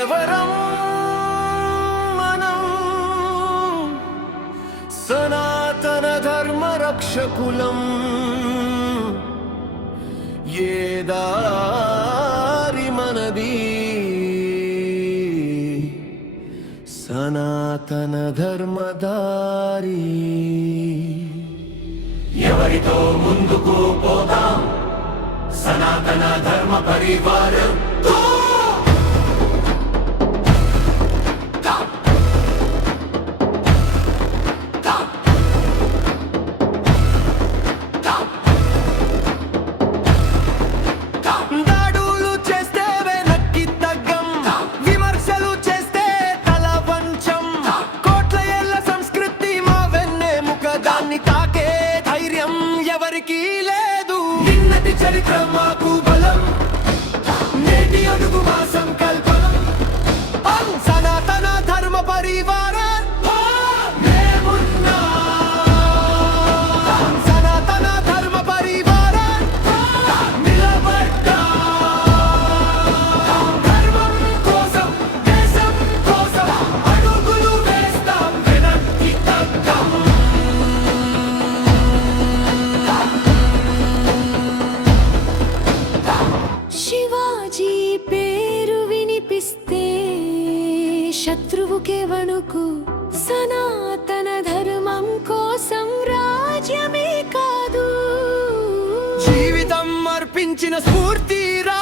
ఎవరం మనం సనాతన ధర్మ రక్షకులం ఏ దారి మనది సనాతన ధర్మదారి ఎవరితో ముందుకు పోతాం సనాతన ధర్మ పరివారం దాడులు చేస్తే వెనక్కి తగ్గం విమర్శలు చేస్తే తల వంచం కోట్ల ఏళ్ల సంస్కృతి మా వెన్నెముక దాన్ని తాకే ధైర్యం ఎవరికీ లేదు నిన్నటి చరిత్ర మాకు బలం నేటి అడుగు మా సంకల్పం సనాతన ధర్మ పరివారం సనాతన ధర్మ పరివారం నిలబడ్డాం ధర్మం కోసం దేశం కోసం అడుగులు వేస్తాం వెనక్కి తగ్గం శివాజీ పేరు వినిపిస్తే శత్రువుకే వణుకు సనాతన ధర్మం కోసం రాజ్యమే కాదు జీవితం అర్పించిన స్ఫూర్తి రా